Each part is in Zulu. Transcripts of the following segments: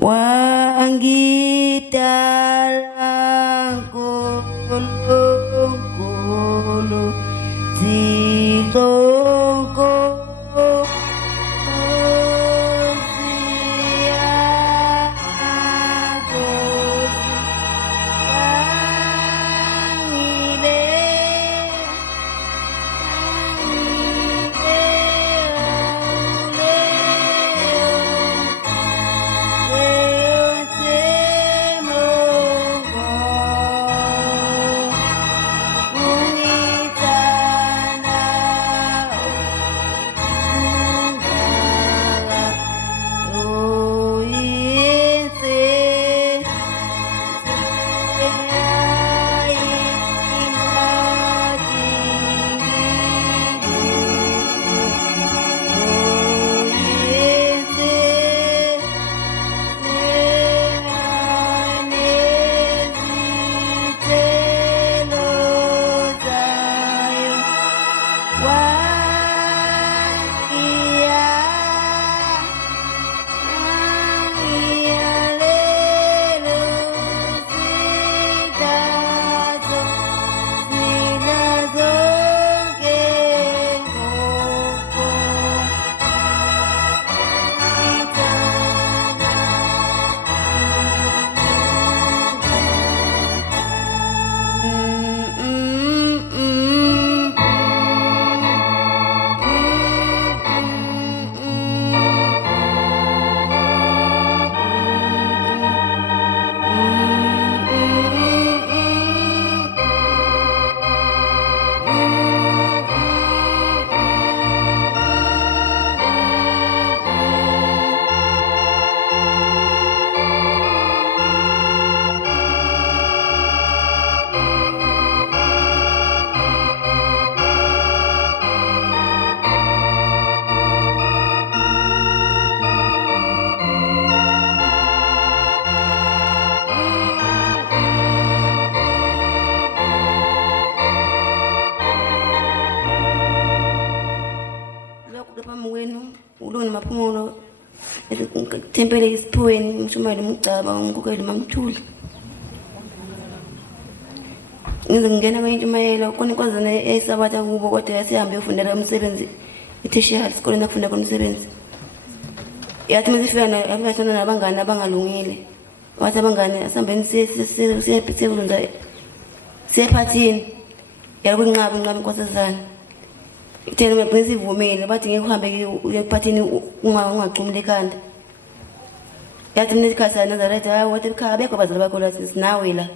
Wangidala nkulunkulu ziloko phambi kwenu uloni maphumulo thempele isiphuweni umshumayeli umgcaba umkhokheli mamthuli ngizongena kwenye intshumayelo khona inkosazana esabatha kubo kodwa yasihambe yofundela umsebenzi etertiary esikoleni akufunda khona umsebenzi yathi masifika afika nabangani abangalungile wathi abangani asihambeni siyekulunza siyephathini yakunqaba inkosazana ithena ngaqinisa ivumile bathi ngeke uhambe uyephathini ungaqhumula ekhanda yathi mina ikhasa Nazareth hayi wathi ekhaya bekho abazali bakho la sinawe la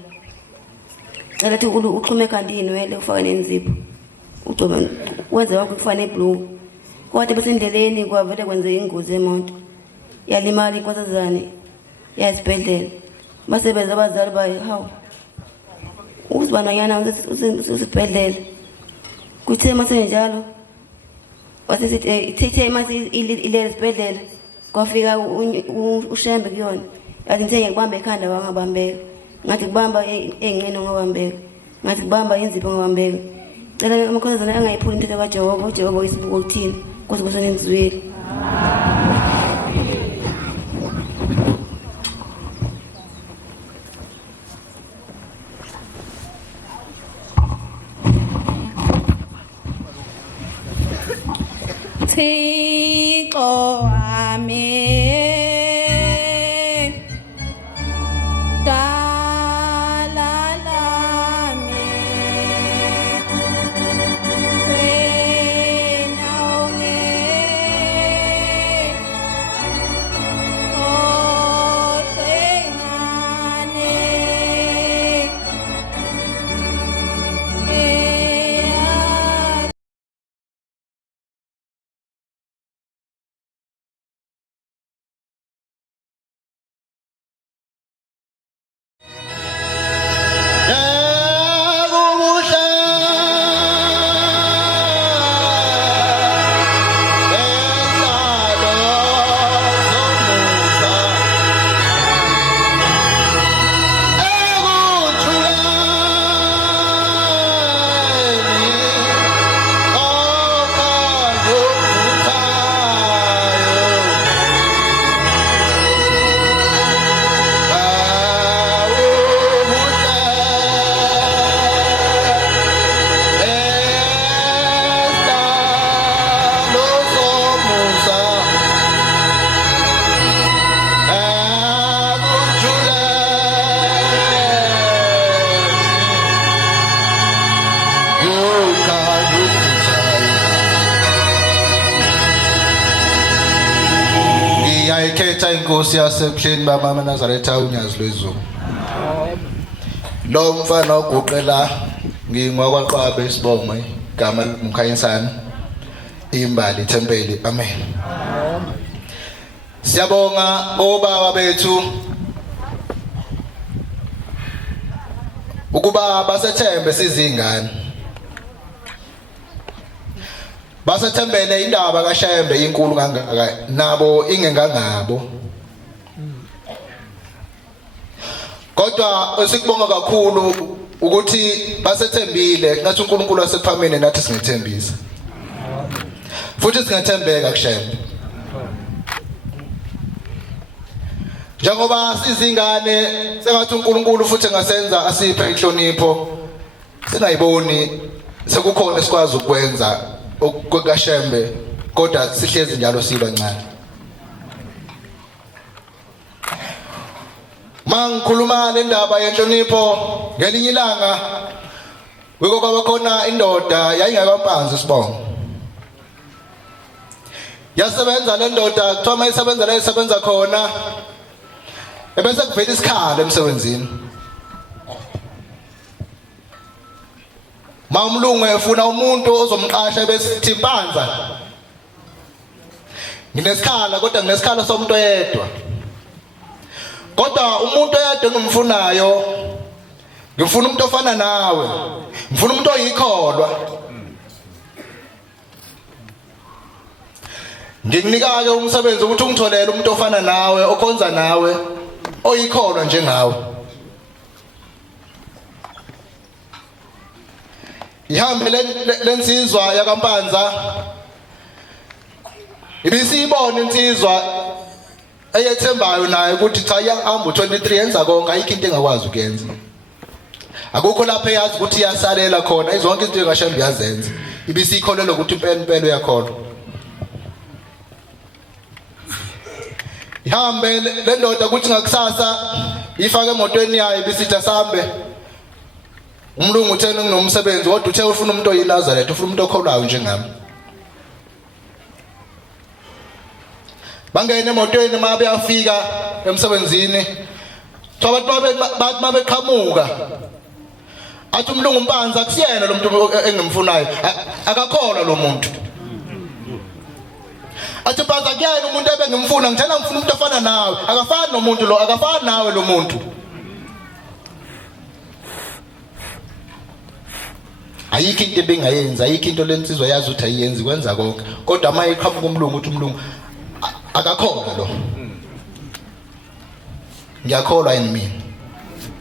cela ukuthi uxhume ekhanda inwele ufake nenzipho ugcoba wenze wakho kufanele blue kodwa besendleleni kwavele kwenze ingozi yemoto yalimala inkosazane yasibhedlela basebenza abazali bayo hawu uzibandanyana usibhedlela kuthe mase njalo wasisithi ithe mase ilele isibhedlela kwafika ushembe kuyona yathi ngithe ngikubamba ekhanda wangabambeka ngathi kubamba engqino ngabambeka ngathi kubamba inzipho ngabambeka cela amakhosazana angayiphuli imithetho kaJehova uJehova uyisibuko kuthini kuze kusone nizwile Thixo wami ngiyayikhetha inkosi yasebuhleni bamama Nazaretha uNyazi lwezulu. Lo mfana oguqela ngingwakwaQabe Sibongwe igama Mkhanyisana imbali Thempeli. Amen. Siyabonga obaba bethu ukuba basethembe sizingane. Basethembele indaba kaShembe inkulu kangaka nabo ingengangabo. Kodwa esikubonga kakhulu ukuthi basethembile ngathi uNkulunkulu wasephameni nathi singethembisa. Futhi singathembeka kuShembe. Njengoba sizingane sengathi uNkulunkulu futhi ngasenza asiphe inhlonipho singayiboni sekukhona esikwazi ukwenza okukaShembe kodwa sihlezi njalo sibancane. Mangikhuluma le ndaba yenhlonipho ngelinye ilanga kwaba khona indoda yayingekampanzi Sibongo. Yasebenza le ndoda kuthiwa mayisebenza la isebenza khona ebese kuvela isikhala emsebenzini. Umlungu efuna umuntu ozomqasha bese sithi Mpanza. Nginesikhala kodwa nginesikhala somuntu oyedwa. Kodwa umuntu oyedwa engimfunayo ngifuna umuntu ofana nawe. Ngifuna umuntu oyikholwa. Ngikunika ke umsebenzi ukuthi ungitholele umuntu ofana nawe, okhonza nawe, oyikholwa njengawe. Ihambe lensizwa yakampanza. Ibisibona insizwa eyethembayo naye ukuthi cha yahamba u23 yenza konke ayikho into engakwazi ukuyenza. Akukho lapho eyazi ukuthi iyasalela khona izonke izinto engaShembe yazenza. Ibisikholelwa ukuthi impela uyakholwa. Ihambe le ndoda ukuthi ngakusasa ifake emotweni yayo bisithi asambe. Umlungu uthena nginomsebenzi kodwa uthe ufuna umuntu oyiNazaretha, ufuna umuntu okholwayo njengami. Bangene emotweni mabe afika emsebenzini. Abantu bathi mabeqhamuka. Athi umlungu Mpanza akusiyena lo muntu engimfunayo. Akakholwa lo muntu. Athi Mpanza kuyena umuntu ebengimfuna ngithena ngifuna umuntu ofana nawe. Akafani nomuntu lo, akafani nawe lo muntu. Ayikho into ebengayenza, ayikho into lensizwa yazi ukuthi ayiyenzi kwenza konke. Kodwa mayiqhamuka umlungu uthi umlungu akakholwa lo. Ngiyakholwa yini mina?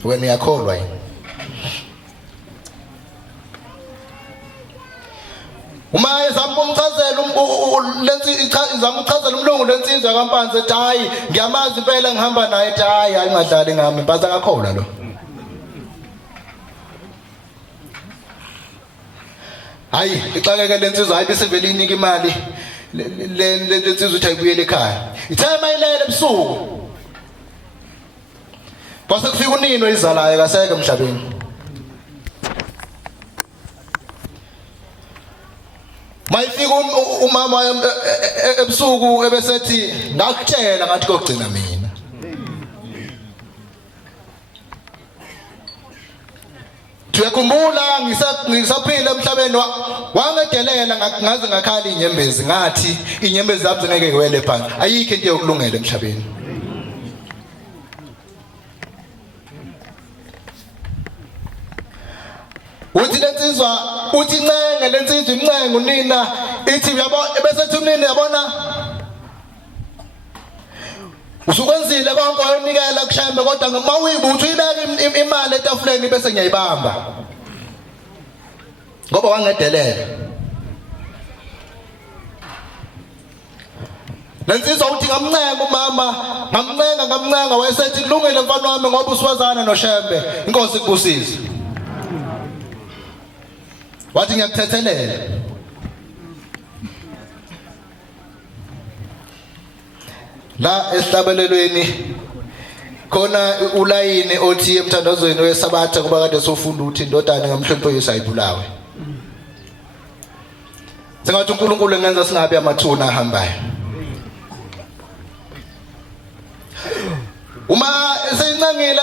Wena uyakholwa yini? Uma ezamumchazela izamchazela umlungu lensizwa yakampanza ethi hayi ngiyamazi impela ngihamba naye ethi hayi ayingadlali ngami Mpanza akakholwa lo. Hayi ixakeke lensizwa hayi bisivele inika imali lensizwa uthi ayibuyele ekhaya. Ithe mayilele ebusuku. Base kufika unino izalayo kaseke emhlabeni. Mayifika umama ebusuku ebesethi ngakutshela ngathi kokugcina mina. Tuyakhumbula ngisaphila emhlabeni wangedelela ngaze ngakhala inyembezi ngathi inyembezi zami zingeke kwele phansi. Ayikho into yokulungela emhlabeni. Uthi lensizwa uthi incenge lensizwa imncenge unina ithi uyabona besethi unina yabona usukwenzile konke oyonikela kuShembe kodwa uma uyibuthi uyibeka imali etafuleni bese ngiyayibamba. Ngoba wangedelela. Lensizwa uthi ngamncenga umama, ngamncenga wayesethi kulungile mfana wami ngoba usiwazana noShembe. Inkosi ikubusize. Wathi ngiyakuthethelela. La esihlabelelweni khona ulayini othi emthandazweni wesabatha kuba kade sofunda uthi indodana ngamhlonipho Yesu ayibulawe. Sengathi uNkulunkulu engenza singabe amathuna ahambayo. uma eseyincangile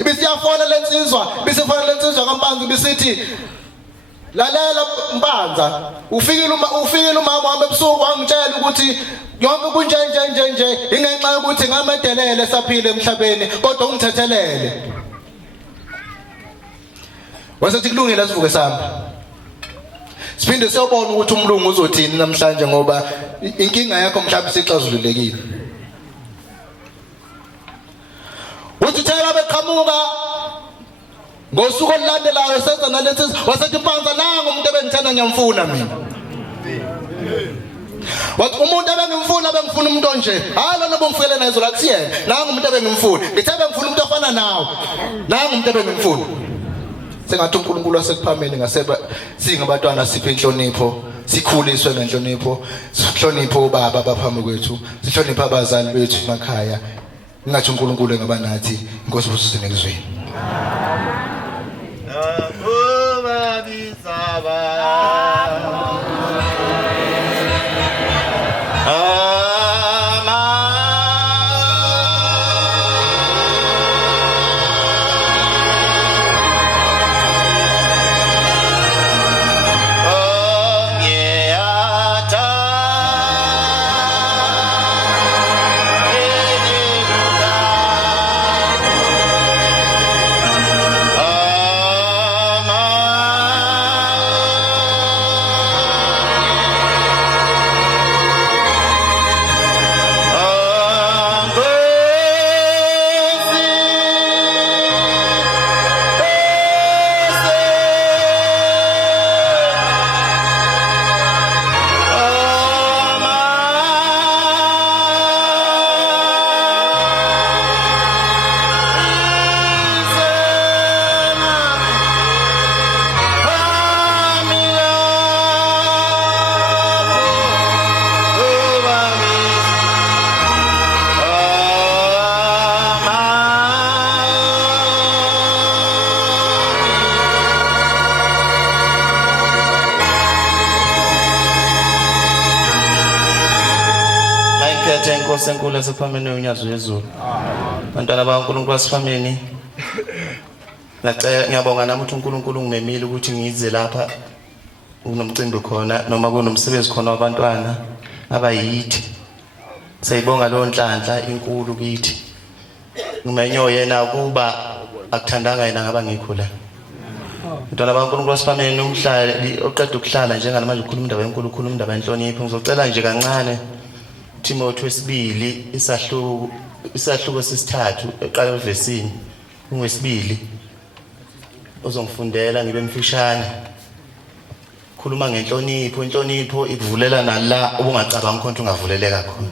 ebesiyafona lensizwa kaMpanza besithi lalela Mpanza ufikile umama wami ebusuku wangitshela ukuthi yonke kunje ingenxa yokuthi ngamadelele saphile emhlabeni kodwa ungithethelele wasethi kulungile sivuke sihamba siphinde siyobona ukuthi umlungu uzothini namhlanje ngoba inkinga yakho mhlawumbe sixazululekile uthi thela beqhamuka ngosuku olulandelayo senza nalesi wasethi Mpanza nanga umuntu ebengithanda ngiyamfuna mina wathi umuntu ebengifuna umuntu onje hayi lona bongifele nazo la kusiyena nanga umuntu ebengimfuna ngithe bengifuna umuntu ofana nawe nanga umuntu ebengimfuna sengathi uNkulunkulu wasekuphameni ngaseba singabatwana siphe inhlonipho sikhuliswe ngenhlonipho sihloniphe obaba abaphambi kwethu sihloniphe abazali bethu emakhaya ngathi uNkulunkulu engaba nathi inkosi busisene ezweni Inkosi enkulu esephameni unyazo yezulu. Bantwana bakaNkulunkulu asifameni. Ngiyabonga nami ukuthi uNkulunkulu ungimemile ukuthi ngize lapha unomcimbi khona noma kunomsebenzi khona wabantwana abayithi. Sayibonga lo nhlanhla inkulu kithi. Ngumenyo yena kuba akuthandanga yena ngaba ngikho la. Bantwana bakaNkulunkulu asifameni umhlali oqeda ukuhlala njengamanje ukhuluma indaba enkulu ukhuluma indaba enhlonipho ngizocela nje kancane Timothy wesibili isahluko sesithathu eqala evesini ungwesibili uzongifundela ngibe mfishane khuluma ngenhlonipho inhlonipho ikuvulela nala ubungacabanga khona ungavuleleka khona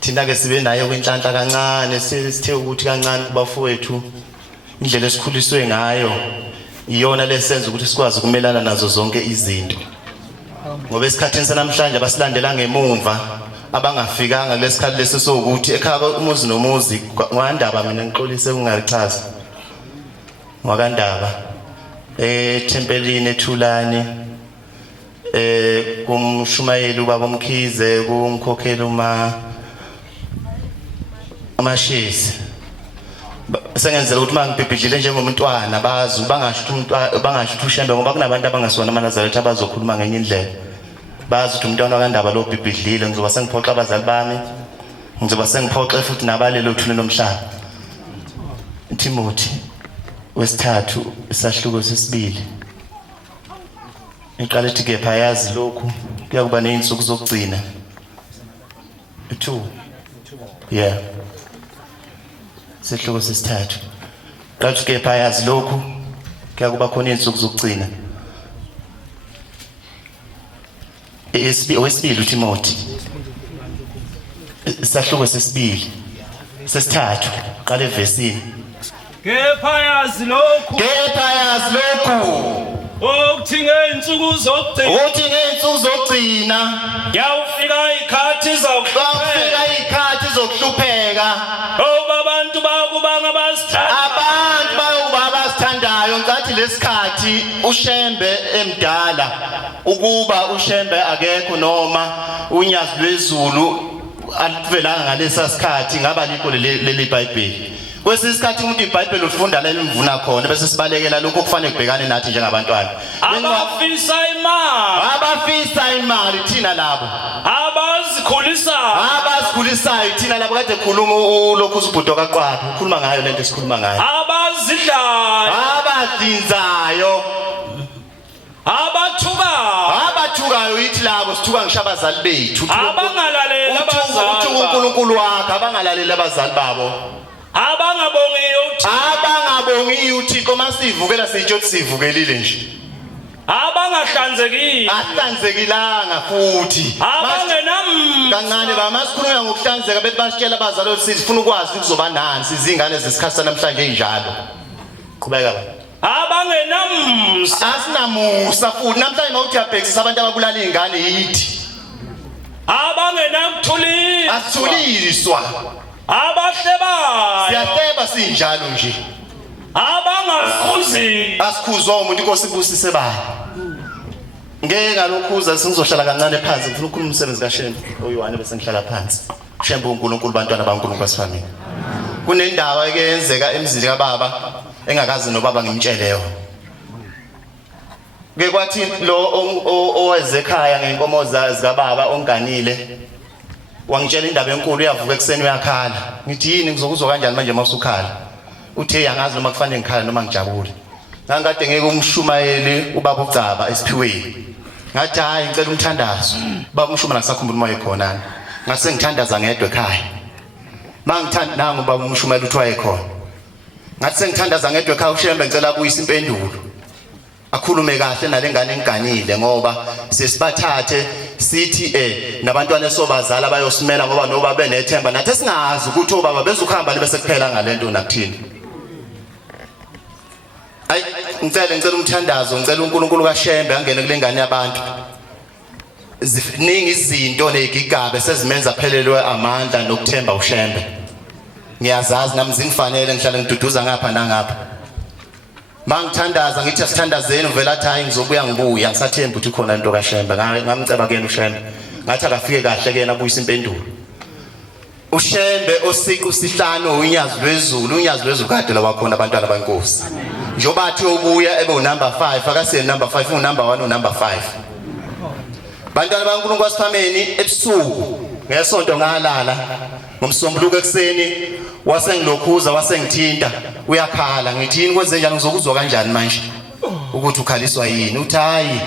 thina ke sibe nayo kwenhlanhla kancane sithe ukuthi kancane kubafowethu indlela esikhuliswe ngayo iyona lesenza ukuthi sikwazi ukumelana nazo zonke izinto ngoba esikhathini sanamhlanje abasilandela ngemumva abangafikanga lesikhathi lesi sokuthi ekhaya umuzi nomuzi ngwandaba mina ngiqolise ungalichaza ngwakandaba tempelini eThulani kumshumayeli ubaba uMkhize kumkhokheli amashezi sengenzela ukuthi mangibhibhidlile njengomntwana bazi bangasho ushembe ngoba kunabantu abangasona amaNazaretha abazokhuluma ngenye indlela bazi ukuthi umntwana wakandaba lo bhibhidlile ngizoba sengiphoxa abazali bami ngizoba sengiphoxa futhi nabalelo thule nomhlaba Timothy wesithathu isahluko sesibili iqala ethi kepha yazi lokhu kuyakuba nezinsuku zokugcina 2 yeah sehluko sesithathu qathi kepha yazi lokhu kuyakuba khona izinsuku zokugcina wesibili uTimothy isahluko sesibili sesithathu qala evesini kepha yazi lokhu ukuthi ngeensuku zokugcina yawufika ikhathi zokuhlupheka abantu bakubanga abasithandayo ngathi lesikhathi ushembe emdala ukuba ushembe akekho noma unyazi lwezulu alivelanga ngalesa sikhathi ngaba liko leli Bible kwesisikhathi umuntu iBhayibheli ufunda la elimvuna khona bese sibalekela lokho kufanele kubhekane nathi njengabantwana abafisa imali thina labo abazikhulisayo thina labo kade khuluma lokhu usibhudo kaQwaba ukhuluma ngayo lento esikhuluma ngayo abadinzayo abathukayo yithi labo sithuka ngisho abazali bethu abangalalela abazali uNkulunkulu wakhe abangalalela abazali babo abangabongi uThixo masivukela sitsho ukuthi sivukelile nje ahlanzekilanga futhi kancane bamasikhuluma ngokuhlanzeka bethi basitshela abazali ukuthi sifuna ukwazi ukuthi kuzoba nani sizingane zesikhathi namhlanje enjalo qhubeka asinamusa futhi namhlanje mawuthi uyabhekisisa abantu ababulala izingane yithi asithuliswa siyahleba sinjalo nje asikhuzwa umuntu inkosi ibusise bani ngeke ngalokhuza singizohlala kancane phansi ngifuna ukukhuluma umsebenzi kaShembe oyi-1 bese ngihlala phansi Shembe uNkulunkulu bantwana baNkulunkulu basifamile kunendaba eke yenzeka emzini kaBaba engakazi noBaba ngimtshele yona ke kwathi lo oweze ekhaya ngenkomo zikaBaba onganile wangitshela indaba enkulu uyavuka ekseni uyakhala ngithi yini ngizokuzwa kanjani manje masukhala uthe angazi noma kufanele ngikhala noma ngijabule ngangikade ngeke umshumayeli uBaba uGcaba esiphiweni ngathi hayi ngicela umthandazo baba umshuma ngisakhumbula uma ekhona ngase ngithandaza ngedwa ekhaya mangithanda nangu baba umshumayeli uthi wayekhona ngathi sengithandaza ngedwa ekhaya uShembe ngicela kuyisa impendulo akhulume kahle nalengane enganile ngoba sesibathathe sithi nabantwana esobazala bayosimela ngoba noba benethemba nathi singazi ukuthi obaba bezukhamba bese kuphela ngalento nakuthini ayi ngicela umthandazo ngicela uNkulunkulu kaShembe angene kulengane yabantu ziningi izinto negigabe sezimenza phelelwe amandla nokuthemba uShembe ngiyazazi nami zingifanele ngihlale ngiduduza ngapha nangapha mangithandaza ngithi asithandazeni uvela athi hayi ngizobuya ngibuya ngisathemba ukuthi khona into kaShembe ngamceba kuyena uShembe ngathi akafike kahle kuyena abuyisa impendulo uShembe osiqu sihlanu unyazi lwezulu kade lawakhona abantwana baNkosi njoba athi ubuya ebe unumber 5 akasiye number 5 unumber 1 unumber 5 bantwana baNkulunkulu wasiphameni ebusuku ngesonto ngalala ngomsombuluko ekseni wasengilokhuza wasengithinta uyakhala ngithi yini kwenze njani ngizokuzwa kanjani manje ukuthi ukhaliswa yini uthi hayi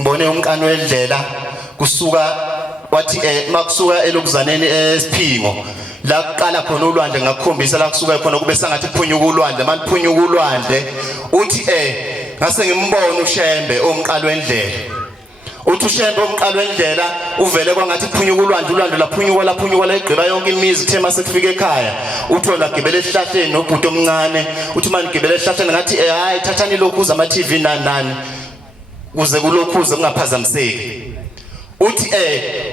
ngibone umqano wedlela kusuka wathi makusuka elokuzaneni esiphingo la kuqala khona ulwandle ngakukhombisa la kusuka khona kube sangathi kuphunyuka ulwandle maniphunyuka ulwandle uthi ngase ngimbone uShembe omqalo wendlela uthi uShembe omqalo wendlela uvele kwangathi kuphunyuka ulwandle laphunyuka la igqiba yonke imizi kuthe mase kufika ekhaya uthi wona gibele esihlahleni nobhuti omncane uthi manje gibele esihlahleni ngathi hayi thathani lokhuza ama TV nani kuze kulokhuze kungaphazamiseki uthi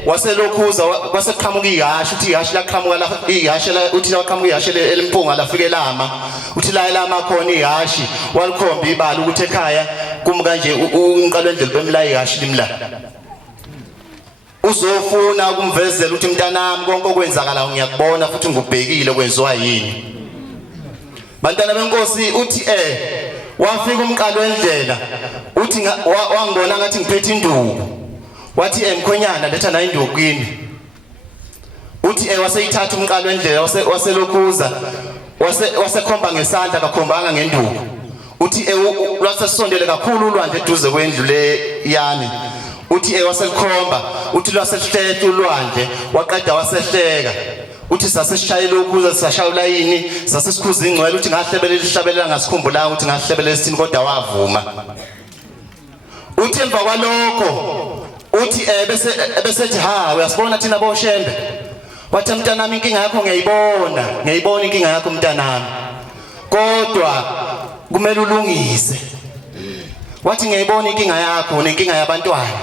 waselokhuza kwaseqhamuka ihashe uthi ihashe laqhamuka la ihashe la uthi laqhamuka ihashe elimpunga lafike lama uthi la lama khona ihashe walikhomba ibala ukuthi ekhaya kum kanje unqalo endlela bemla ihashe limla uzofuna ukumvezela ukuthi mntanami konke okwenzakala ngiyakubona futhi ngubhekile kwenziwa yini bantwana beNkosi uthi wafika umqalo wendlela uthi wangibona ngathi ngiphethe induku wathi mkhonyana letha na induku kini uthi waseyithatha umqalo wendlela waselokhuza wasekhomba ngesandla akakhombanga ngenduku uthi lwasesondele kakhulu ulwandle eduze kwendlu le yami uthi waselikhomba uthi lwasehletha ulwandle waqeda wasehleka uthi saseshayela ukhuza sashawula yini sasesikhuza ingcwele uthi ngahlebelela ihlabelela ngasikhumbula ukuthi ngahlebelela isithini kodwa wavuma uthi emva kwalokho uthi bese ethi uyasibona thina boShembe wathi mntanami inkinga yakho ngiyayibona inkinga yakho mntanami kodwa kumele ulungise wathi ngiyayibona inkinga yakho nenkinga yabantwana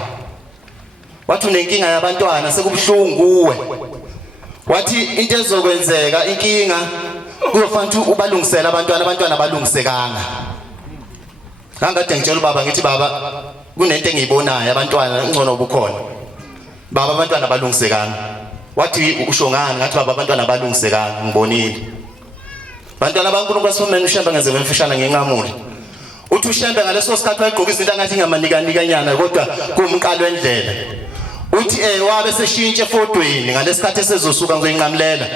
wathi unenkinga yabantwana sekubhlungu kuwe wathi into ezokwenzeka inkinga kuyofanele ukuthi ubalungisele abantwana balungisekanga ngangade ngitshela ubaba ngithi baba kunento engiyibonayo abantwana ngcono obukhona baba abantwana balungisekanga wathi usho ngani ngathi baba abantwana balungisekanga ngibonile bantwana baNkulunkulu basifumene uShembe ngeze bemfishana ngenqamule uthi uShembe ngaleso sikhathi wayegqoka izinto angathi ngamanika kodwa kumqalo wendlela uthi wabe seshintshe efotweni ngalesikhathi esezosuka ngizoyinqamlela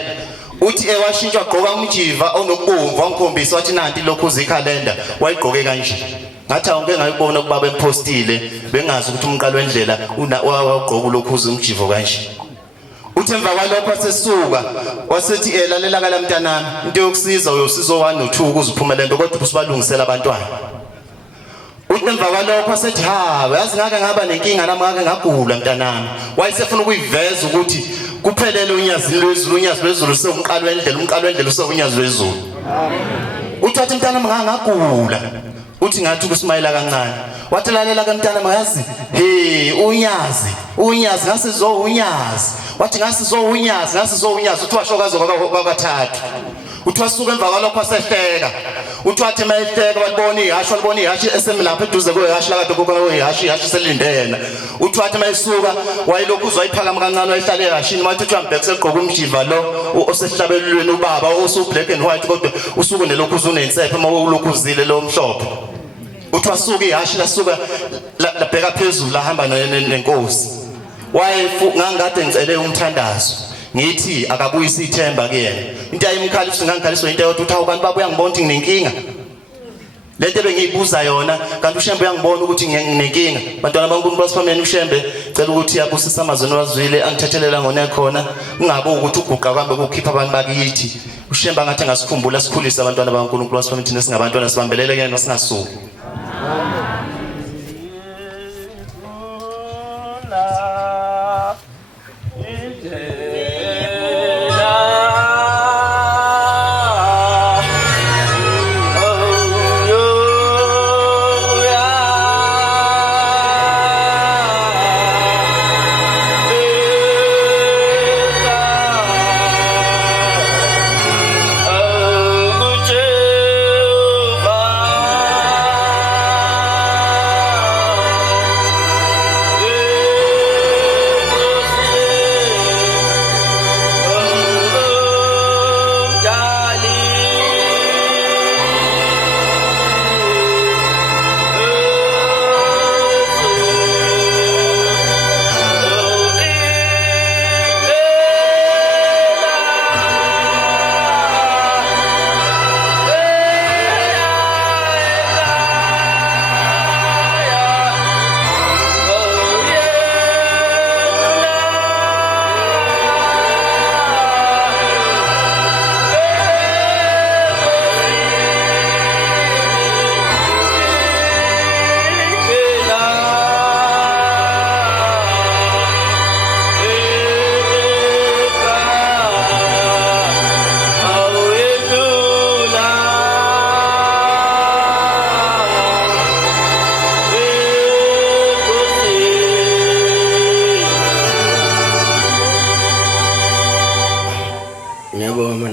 uthi washintsha wagqoka umjiva onokubomvu wangikhombisa wathi nanti lokhu uzikhalenda wayigqoke kanje ngathi awonke ngayibona ukuba bempostile bengazi ukuthi umqalo wendlela wagqoka lokhu umjivo kanje uthi emva kwalokho wasesuka wasethi lalela kala mntanami into yokusiza uyosiza 1 no 2 ukuze uphumele kodwa usibalungisela abantwana uthi emva kwalokho wasethi yazi ngake ngaba nenkinga nami ngake ngagula mntanami wayesefuna ukuyiveza ukuthi kuphelele unyazi lwezulu sewumqalo wendlela usewunyazi lwezulu uthi wathi mntanami ngagula uthi ngathi ukusimayela kancane wathi lalela ke mntanami yazi unyazi ngasizo unyazi wathi ngasizo unyazi uthi washokazo kwakathathu uthi wasuka emva kwalokho wasehleka uthi wathi mayehleka walibona ihashi esemlapha eduze kwehashi lakade kokho ihashi selindena uthi wathi mayisuka wayilokhu uzoyiphakama kancane wayihlala ehashini wathi uJambek segqoka umjiva lo osehlabelweni ubaba osu black and white kodwa usuku nelokhu uzunensepha mawulokhu uzile lo mhlophe uthi wasuka ihashi lasuka labheka phezulu lahamba nenkosi ngangade ngicele umthandazo ngithi akabuyisa ithemba kuyena into ayimkhalisa ngangikhaliswa into yokuthi awukanti babuya ngibona ukuthi nginenkinga lento bengiyibuza yona kanti uShembe uyangibona ukuthi nginenkinga bantwana baNkulunkulu basifamene uShembe cela ukuthi yabusisa amazwi wazwile angithethelela ngone khona kungabe ukuthi uguqa kwambe ukukhipha abantu bakithi uShembe angathi ngasikhumbula sikhulisa abantwana baNkulunkulu basifamene thina singabantwana sibambelele kuyena singasuki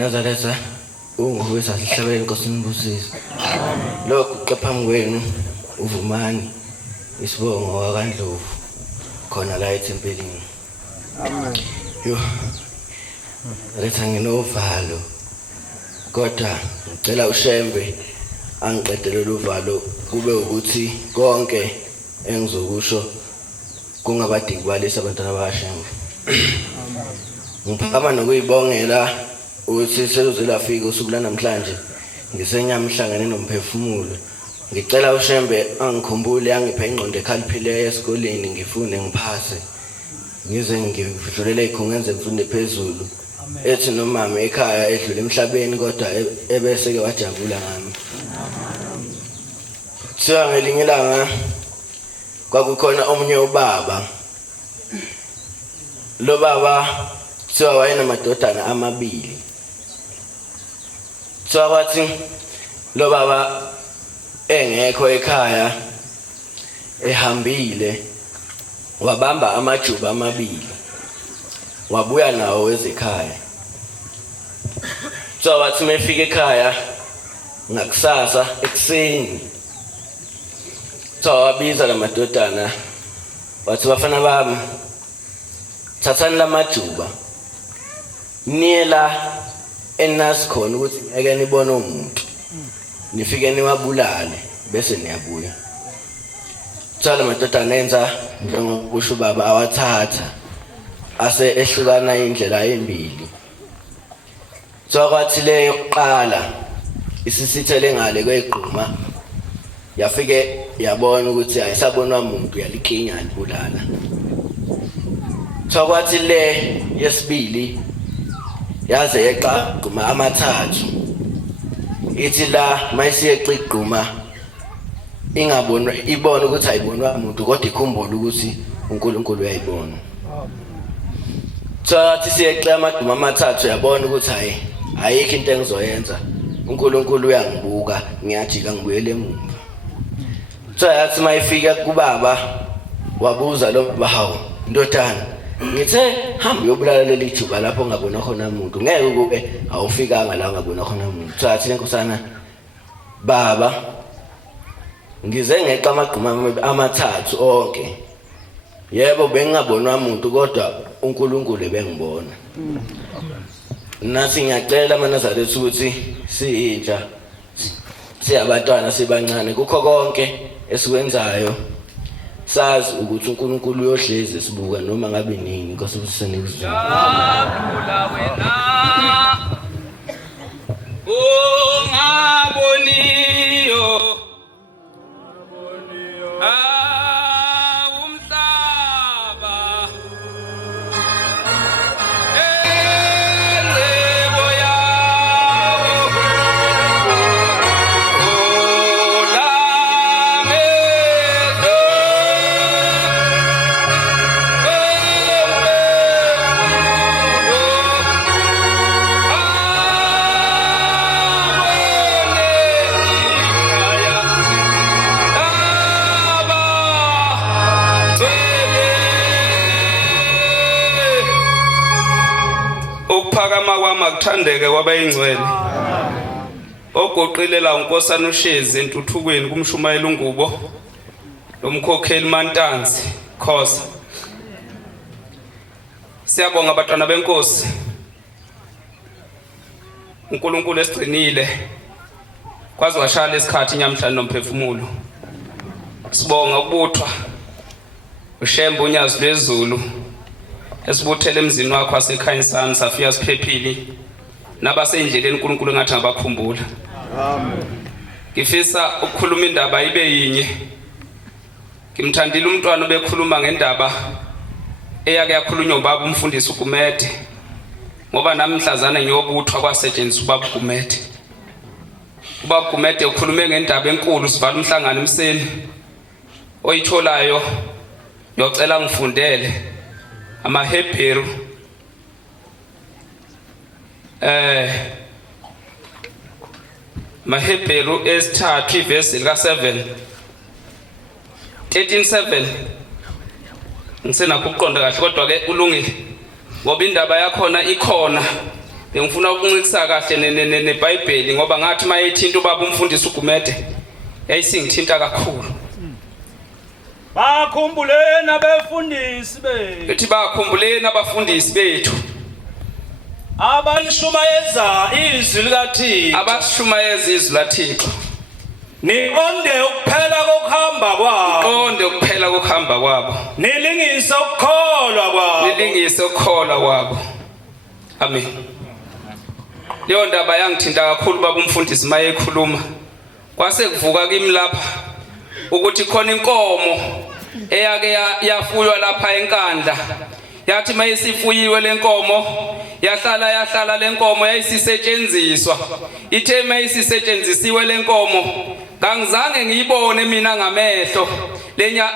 Nazareth ungubuyisa sihlabele Nkosi nibusise lokhu kephambi kwenu uvumani isibongo wakandlovu khona la eThempelini amen yo letha nginovalo kodwa ngicela uShembe angiqedele uvalo kube ukuthi konke engizokusho kungabadingi balisa abantwana baShembe ngiphakama nokuyibongela ukuthi seluzilafika usuku lanamhlanje ngisenyamhlangane nomphefumulo ngicela uShembe angikhumbule angiphe ingqondo ekhaliphile esikoleni ngifunde ngiphase ngize ngidlulele ikhongenze ngifunde phezulu ethi nomama ekhaya edlule emhlabeni kodwa ebese ke wajabula ngami siya ngelinye ilanga kwakukhona omunye ubaba lo baba siwa wayenamadodana amabili kwathi lo baba engekho ekhaya ehambile wabamba amajuba amabili wabuya nawo ezekhaya wathi mefika ekhaya ngakusasa ekseni wabiza lamadodana wathi bafana bami thathani lamajuba niyela enasikhona ukuthi ngeke nibone umuntu nifike niwabulale bese niyabuya tsala madodana enza njengokusho baba awathatha ase ehlukana indlela embili so kwathi le yokuqala isisithele ngale kwegquma yafike yabona ukuthi ayisabonwa umuntu yalikhinya libulala so kwathi le yesibili yaze yeqa gquma amathathu ithi la mayisiyeqa igquma ingabonwa ibona ukuthi ayibonwa umuntu kodwa ikhumbule ukuthi uNkulunkulu uyayibona so athi siyeqa amagquma amathathu yabona ukuthi hayi ayikho into engizoyenza uNkulunkulu uyangibuka ngiyajika ngibuyele emuva so yathi mayifika kubaba wabuza lo baba hawo ndodana ngithe hamba uyobulala leli juba lapho ungabona khona umuntu ngeke kube awufikanga la ungabona khona umuntu so athi lenkosana baba ngize ngeqa amagquma amathathu onke yebo bengingabonwa umuntu kodwa uNkulunkulu bengibona nathi ngiyacela manazareth ukuthi siyintsha siyabantwana sibancane kukho konke esikwenzayo sazi ukuthi uNkulunkulu uyohlezi sibuka noma ngabe nini inkosi usisenekuzwa Jabula wena ungaboniyo umhlaba enzibo yawo olamedo ukuphakama kwami akuthandeke kwabayingcwele ogoqilela uNkosana uShezi entuthukweni kumshumayela uNgubo lomkhokheli Mantanzi Khosa siyabonga abantwana benkosi uNkulunkulu esigcinile kwazi washaya isikhathi nyamhlanje nomphefumulo sibonga ukubuthwa uShembe unyazi lwezulu esibuthele emzini wakho waseKhayisani safika siphephile nabasendleleni uNkulunkulu engathi ngabakhumbula amen ngifisa ukukhuluma indaba ibe yinye ngimthandile umntwana obekhuluma ngendaba eyake yakhulunywa ubaba umfundisi uGumede ngoba namhlazana ngiyobuthwa kwasetshenziswa ubaba uGumede ubaba uGumede ukhulume ngendaba enkulu sivala umhlangano emseni oyitholayo ngiyocela ngifundele amaHebheru maHebheru esithathu ivesi lika 7 13:7 ngisenakho ukuqonda kahle kodwa ke ulungile ngoba indaba yakhona ikhona ngifuna ukuncikisa kahle neBhayibheli ngoba ngathi mayethinta ubaba umfundisi uGumede yayisingithinta kakhulu bakhumbuleni abefundisi bethu ethi bakhumbuleni abafundisi bethu abanishumayeza izwi likaThixo abashumayeza izwi laThixo niqonde ukuphela kokuhamba kwabo qonde ukuphela kokuhamba kwabo nilingise ukukholwa kwabo nilingise ukukholwa kwabo amen leyo ndaba yangithinta kakhulu baba umfundisi maye ekhuluma kwase kuvuka kimi lapha ukuthi khona inkomo eyake yafuywa lapha enkandla yathi mayisifuyiwe lenkomo yahlala lenkomo yayisisetshenziswa ithe mayisisetshenzisiwe lenkomo ngangizange ngiyibone mina ngamehlo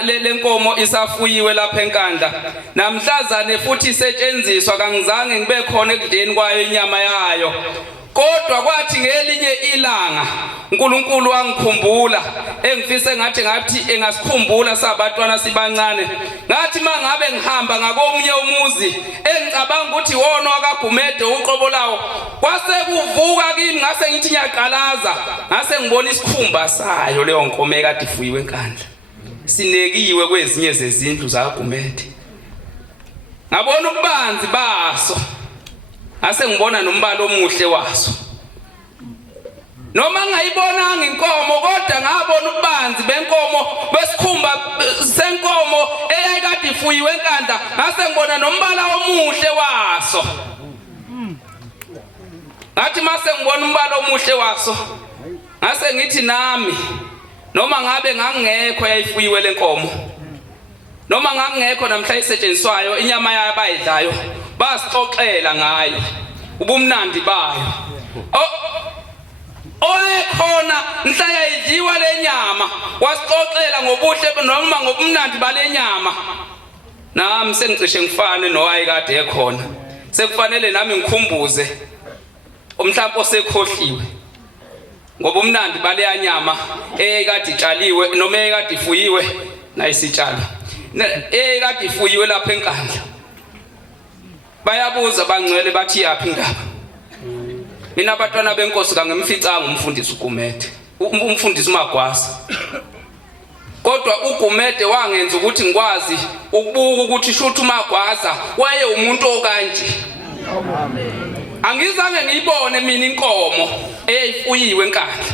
lenkomo isafuyiwe lapha enkandla namhlazane futhi isetshenziswa ngangizange ngibe khona ekudeni kwayo inyama yayo kodwa kwathi ngelinye ilanga uNkulunkulu wangikhumbula engifise ngathi engasikhumbula sabatwana sibancane ngathi mangabe ngihamba ngakomunye umuzi engicabanga ukuthi wona wakaGumede uqobo lawo kwase kuvuka kimi ngase ngithi ngiyaqalaza ngase ngibona isikhumba sayo leyo nkomo ekade ifuyiwe enkandla sinekiwe kwezinye zezindlu zakaGumede ngabona ububanzi baso ngase ngibona nombala omuhle waso. Noma ngayibonanga inkomo kodwa ngabona ububanzi benkomo besikhumba senkomo eyayikade ifuyiwe enkandla ngase ngibona nombala omuhle waso. Ngathi mase ngibona umbala omuhle waso ngase ngithi nami noma ngabe ngangekho yayifuyiwe lenkomo noma ngangekho namhla isetshenziswayo inyama yayo abayidlayo basixoxela ngayo ubumnandi bayo. Oyekhona mhla yayidliwa lenyama wasixoxela ngobuhle noma ngobumnandi balenyama. Nami sengicishe ngifane nowayekade ekhona. Sekufanele nami ngikhumbuze umhlambo osekhohliwe ngoba umnandi bale nyama eyayikade itshaliwe noma eyayikade ifuyiwe nayisitshalo eyayikade ifuyiwe lapha enkandla. Bayabuza bangcwele bathi yaphi indaba. Mina abatwana benkosi kangemficanga umfundisi uGumede umfundisi uMagwasa. Kodwa uGumede wangenza ukuthi ngikwazi ukubuka ukuthi shuthu uMagwasa waye umuntu okanje. Angizange ngiyibone mina inkomo eyayifuyiwe enkandla.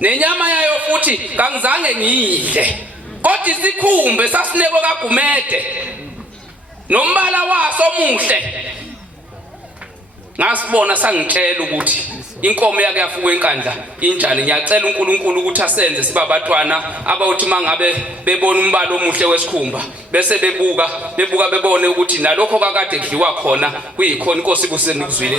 Nenyama yayo futhi kangizange ngiyidle. Kodwa isikhumbe sasineko kaGumede nombala waso omuhle. Ngasibona sangitshela ukuthi inkomo yake yafuka enkandla injani. Ngiyacela uNkulunkulu ukuthi asenze siba abatwana abawuthi mangabe bebona umbala omuhle wesikhumba bese bebuka bebone ukuthi nalokho kakade kudliwa khona kuyikhona inkosi kusenikuzwile.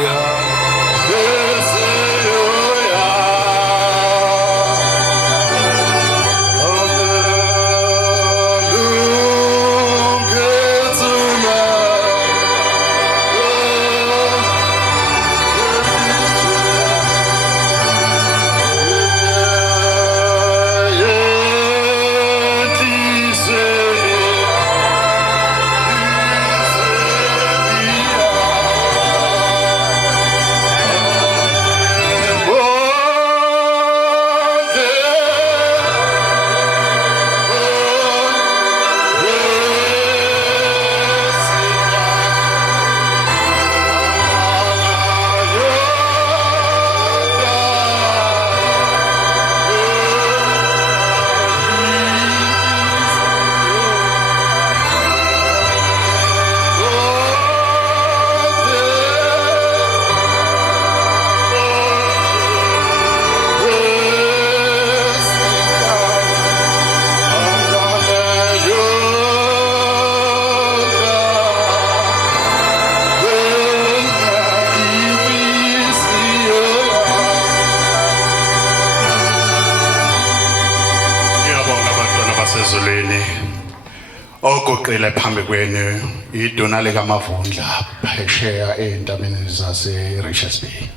Ogoqela phambi kwenu idona leka Mavundla phesheya entabeni zase Richards Bay.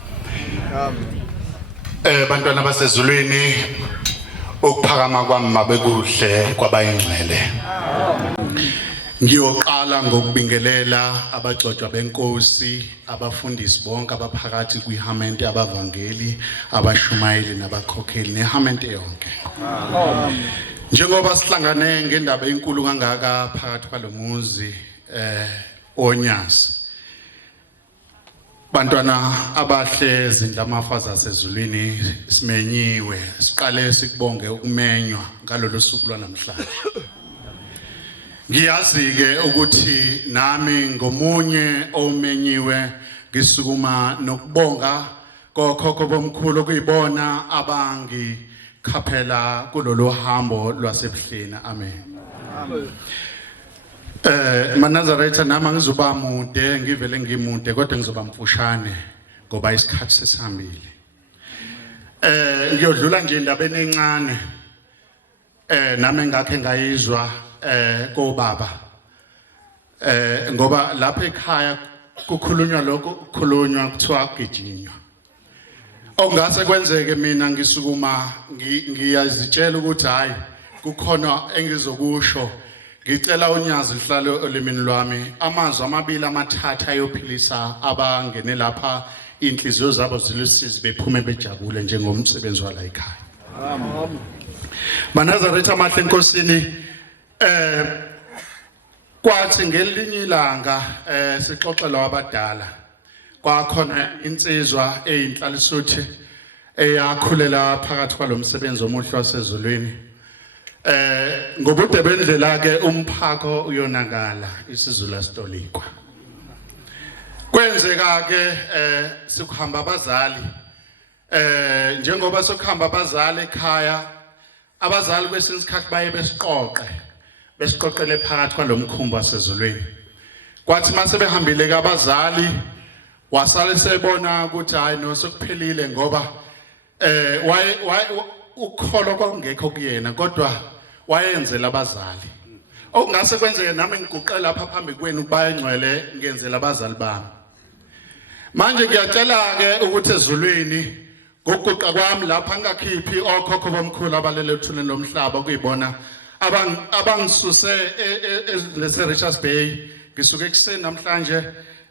Bantwana basezulwini ukuphakama kwami mabekuhle kwabayingcwele. Ngiyoqala ngokubingelela abagcotshwa benkosi, abafundisi bonke abaphakathi kwiHamente, abavangeli, abashumayeli nabakhokheli neHamente yonke. Njengoba sihlangane ngendaba enkulu kangaka phakathi kwalomuzi onyasi. Bantwana abahle izindlamafa zasezulwini simenyiwe, siqale sikubonge ukumenywa ngalolu suku lwanamhlanje. Ngiyazi ke ukuthi nami ngomunye omenyiwe ngisukuma nokubonga kokhokho bomkhulu okuyibona abangikhaphela kulolu hambo lwasebuhleni. Amen. Manazaretha nami ngizoba mude, ngivele ngimude kodwa ngizoba mfushane ngoba isikhathi sesihambile. Ngiyodlula nje indabeni encane nami ngakhe ngayizwa kobaba ngoba lapha ekhaya kukhulunywa lokho kukhulunywa kuthiwa kugijinywa. Ongase kwenzeke mina ngisukuma ngiyazitshela ukuthi hayi kukhona engizokusho. Ngicela unyazi lihlale olimini lwami, amazwi amabili amathathu ayophilisa abangene lapha inhliziyo zabo zilusizi bephume bejabule njengomsebenzi wala ekhaya. Amen. Manazaretha amahle enkosini, kwathi ngelinye ilanga sixoxela abadala kwakhona insizwa eyinhlalisuthi eyakhulela phakathi kwalomsebenzi omuhle wasezulwini. Ngobude bendlela ke umphako uyonakala isiZulu asitolikwa. Kwenzeka ke sikuhamba abazali njengoba sokuhamba abazali ekhaya abazali kwesinye isikhathi baye besiqoqele phakathi kwalomkhumbi wasezulwini. Kwathi mase behambile ke abazali wasale sebona ukuthi hayi no sokuphelile ngoba ukholo kwakungekho kuyena kodwa wayenzela abazali. Okungase kwenzeke nami ngiguqe lapha phambi kwenu bayengcwele ngenzela abazali bami. Manje ngiyacela ke ukuthi ezulwini ngokuguqa kwami lapha ngingakhiphi okhokho bomkhulu abalele ethuleni lomhlaba kuyibona abangisuse lese Richards Bay ngisuke ekseni namhlanje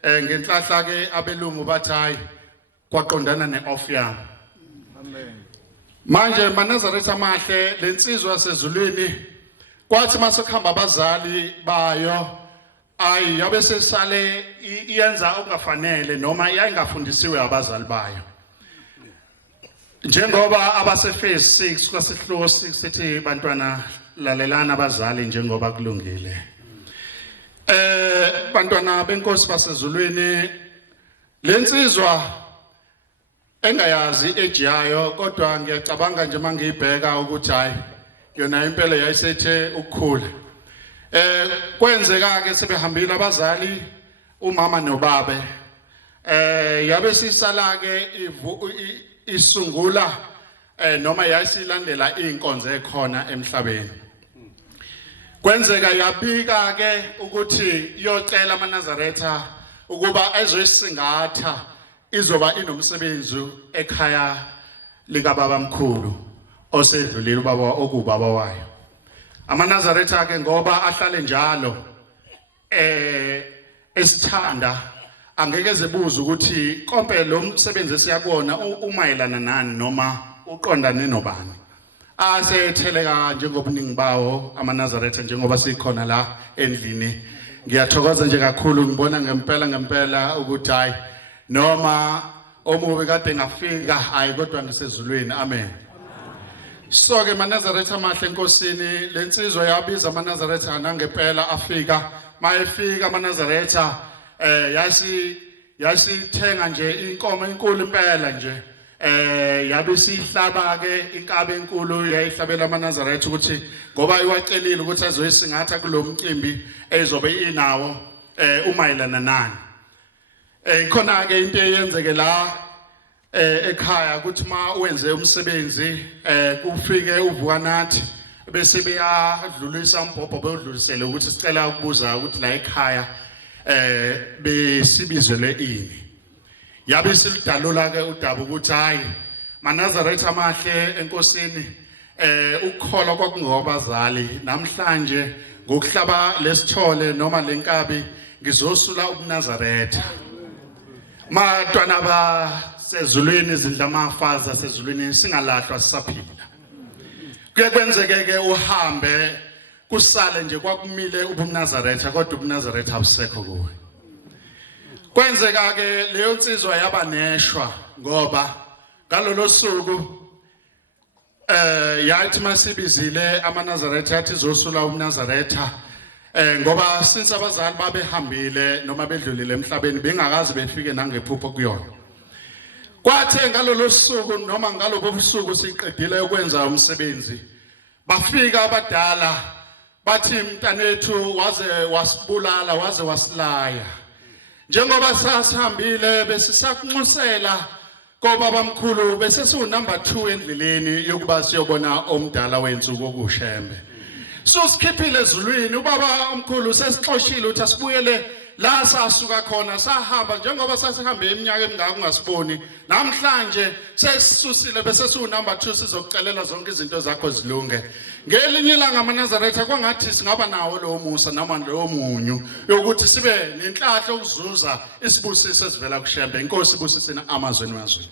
ngenhlahla ke abelungu bathi hayi kwaqondana neoff yami. Manje Manazaretha amahle lensizwa sezulwini kwathi masokuhamba abazali bayo ayi yabe sesale iyenza okungafanele noma yayingafundisiwe abazali bayo. Njengoba abase phase 6 kwasihluko 6 sithi bantwana lalelana abazali njengoba kulungile. Bantwana benkosi basezulwini lensizwa engayazi ejiyayo kodwa ngiyacabanga nje mangiyibheka ukuthi hayi yona impela yayisethe ukukhula. Kwenzeka ke sebehambile abazali umama nobabe. Yabe sisala ke isungula noma yayisilandela inkonzo ekhona emhlabeni. Kwenzeka yabika ke ukuthi iyocela aManazaretha ukuba ezoyisingatha izoba inomsebenzi ekhaya lika baba mkhulu osedlulile ubaba okubaba wayo. AmaNazaretha ke ngoba ahlale njalo esithanda angeke zebuza ukuthi konke lo msebenzi esiyakona umayelana nani noma uqondane nobani. Asetheleka njengobuningi bawo AmaNazaretha njengoba sikhona la endlini. Ngiyathokoza nje kakhulu ngibona ngempela ukuthi hayi noma omubi kade ngafika hayi kodwa ngisezulwini. Amen. So ke Manazaretha amahle enkosini lensizwa yabiza AmaNazaretha nangempela afika mayefika AmaNazaretha yasithenga nje inkomo enkulu impela nje yabe sihlaba ke inkabe enkulu yayihlabela AmaNazaretha ukuthi ngoba iwacelile ukuthi azoyisingatha kulomcimbi ezobe inawo umayelana nani. Khona ke into eyenzeke la ekhaya ukuthi ma wenze umsebenzi kufike uVukanathi bese beyadlulisa umbhobho beyodlulisele ukuthi sicela ukubuza ukuthi la ekhaya besibizele ini. Yabe silidalula ke udaba ukuthi hayi Manazaretha amahle enkosini ukukholwa kwakungobazali namhlanje ngokuhlaba lesithole noma lenkabi ngizosula uMnazaretha. Matwana ba sezulwini izindlamafaza sezulwini singalahlwa sisaphila. Kuye kwenzeke ke uhambe kusale nje kwakumile ubuMnazaretha kodwa uMnazaretha abusekho kuwe. Kwenzeka ke leyo nsizwa yaba neshwa ngoba ngalolo suku yathi masibizile AmaNazaretha yathi izosula uMnazaretha ngoba since abazali babehambile noma bedlulile emhlabeni bengakazi befike nangephupho kuyona. Kwathe ngalolo suku noma ngalobo busuku siqedile ukwenza umsebenzi bafika abadala bathi mntanethu waze wasibulala waze wasilaya. Njengoba sasihambile besisakunxusela kobaba mkhulu bese siwu number 2 endleleni yokuba siyobona omdala wensuku okushembe. So sikhiphile ezulwini ubaba omkhulu sesixoshile uthi asibuyele la sasuka khona sahamba njengoba sasihambe eminyaka emingaka ungasiboni namhlanje sesisusile bese siwu number 2 sizokucelela zonke izinto zakho zilunge. Ngelinye ilanga AmaNazaretha kwangathi singaba nawo lo musa noma lo munyu yokuthi sibe nenhlahla ukuzuza isibusiso esivela kushembe. Inkosi ibusisene amazweni wazwi.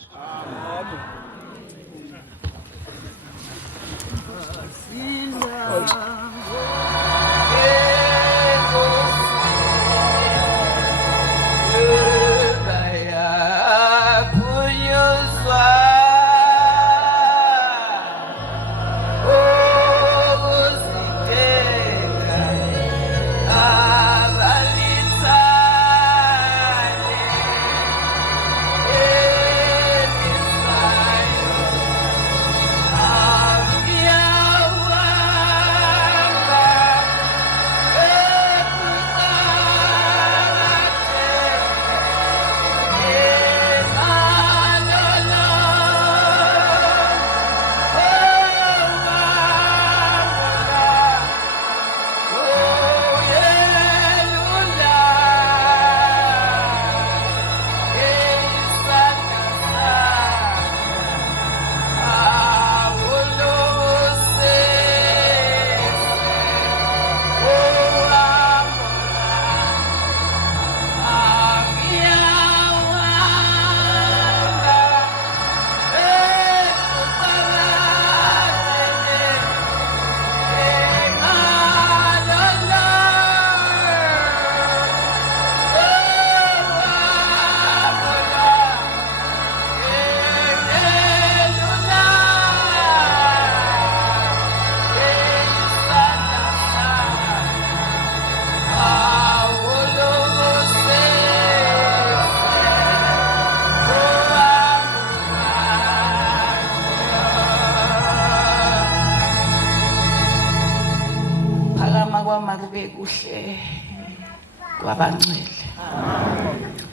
kwabangcwele.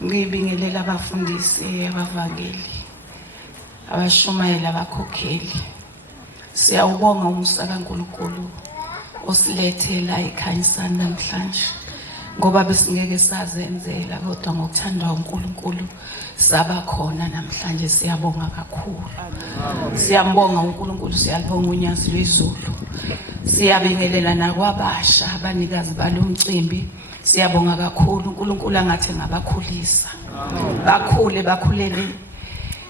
Ngibingelela abafundisi, abavangeli, abashumayeli, abakhokheli. Siyawubonga umusa kaNkulunkulu osilethela ekhanyisana namhlanje. Ngoba besingeke sazenzela kodwa ngokuthandwa uNkulunkulu saba khona namhlanje. Siyabonga kakhulu. Siyambonga uNkulunkulu, siyalibonga unyazi lwezulu. Siyabingelela nakwabasha abanikazi balomcimbi. Siyabonga kakhulu uNkulunkulu angathi ngabakhulisa. Bakhulele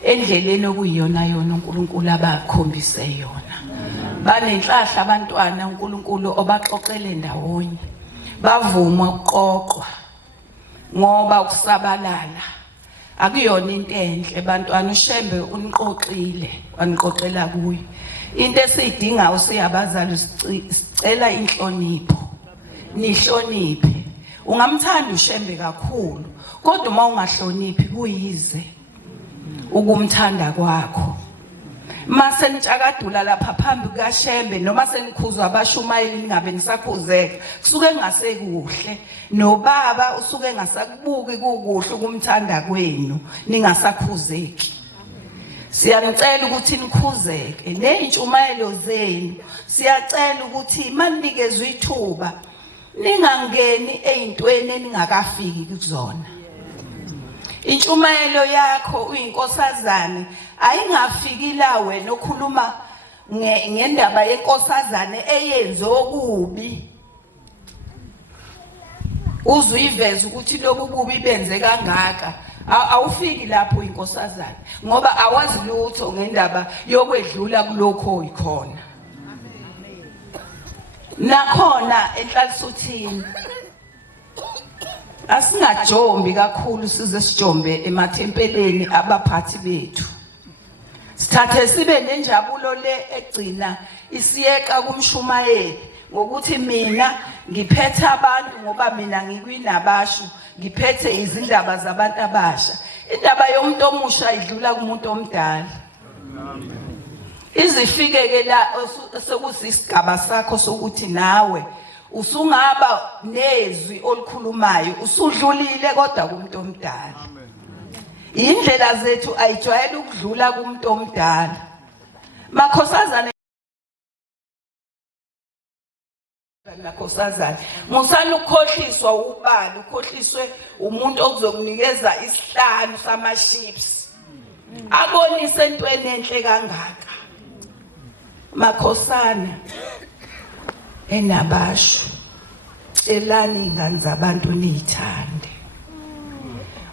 endleleni okuyiyona yona uNkulunkulu abakhombise yona. Banenhlahla abantwana uNkulunkulu obaxoxele ndawonye. Bavuma ukuqoqwa ngoba ukusabalala akuyona into enhle. Bantwana uShembe uniqoqile, waniqoqela kuyo. Into esiyidinga usiyabazali sicela inhlonipho. Nihloniphe. Ungamthanda uShembe kakhulu kodwa uma ungahloniphi kuyize ukumthanda kwakho. Mase nitshakadula lapha phambi kaShembe noma senikhuzwa abashumayeli ningabe nisakhuzeka kusuke ngasekuhle. Nobaba usuke ngasakubuki kukuhle ukumthanda kwenu ningasakhuzeki. Siyanicela ukuthi nikhuzeke neyintshumayelo zenu. Siyacela ukuthi manikezwe ithuba ningangeni ezintweni eningakafiki kuzona. Intshumayelo yakho uyinkosazane ayingafiki la wena okhuluma ngendaba yenkosazane eyenze okubi. Uzuyiveza ukuthi lobu bubi benze kangaka. Awufiki lapho inkosazane ngoba awazi lutho ngendaba yokwedlula kulokho ikhona. Nakhona enhlalisuthini asingajombi kakhulu size sijombe emathempeleni abaphathi bethu. Sithathe sibe nenjabulo le egcina isiyeka kumshumayeli ngokuthi mina ngiphethe abantu ngoba mina ngikwinabashu ngiphethe izindaba zabantu abasha. Indaba yomuntu omusha idlula kumuntu omdala. Izifike ke la sekusisigaba sakho sokuthi nawe usungaba nezwi olukhulumayo usudlulile kodwa kumuntu omdala. Indlela zethu ayijwayele ukudlula kumuntu omdala. Makhosazana nakhosazana musana ukukhohliswa ubani, ukhohliswe umuntu okuzokunikeza isihlanu sama chips. Abonise entweni enhle kangaka. Makhosana enabashu celani ingane zabantu niyithande.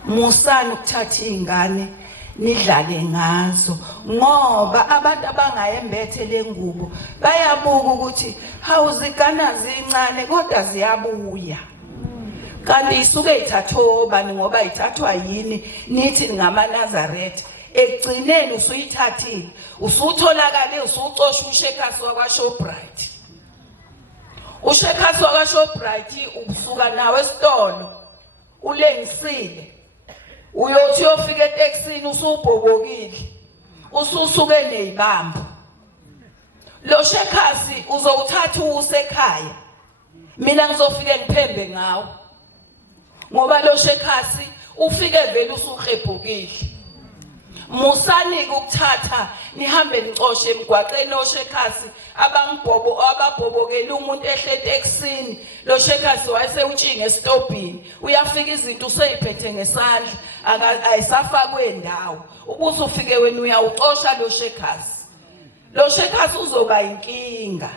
Musana ukuthatha izingane nidlale ngazo ngoba abantu abangayembethe lengubo bayabuka ukuthi hawuzigana zincane kodwa ziyabuya. Kanti isuke ithathoba ngoba ithathwa yini nithi ngamaNazaretha. Ekugcineni usuyithathile usutholakale usucosha uShekhasi wakwaShoprite. uShekhasi wakwaShoprite usuka nawe esitolo ulengisile. Uyothi uyofika eTexini usubhobokile. Ususuke nezibambo. Lo Shekhasi uzowuthatha usekhaya. Mina ngizofike ngiphembe ngawo. Ngoba lo Shekhasi ufike vele usuhebhukile. Musani ukuthatha nihambe nicoshe emgwaqeni lo Shekhasi ababhobokele umuntu ehlete ekusini. Lo Shekhasi wayesewutshinga estopini. Uyafika izinto useyiphethe ngesandla ayisafakwe ndawo. Ubuso ufike wena uyawuxosha lo Shekhasi. Lo Shekhasi uzoba inkinga.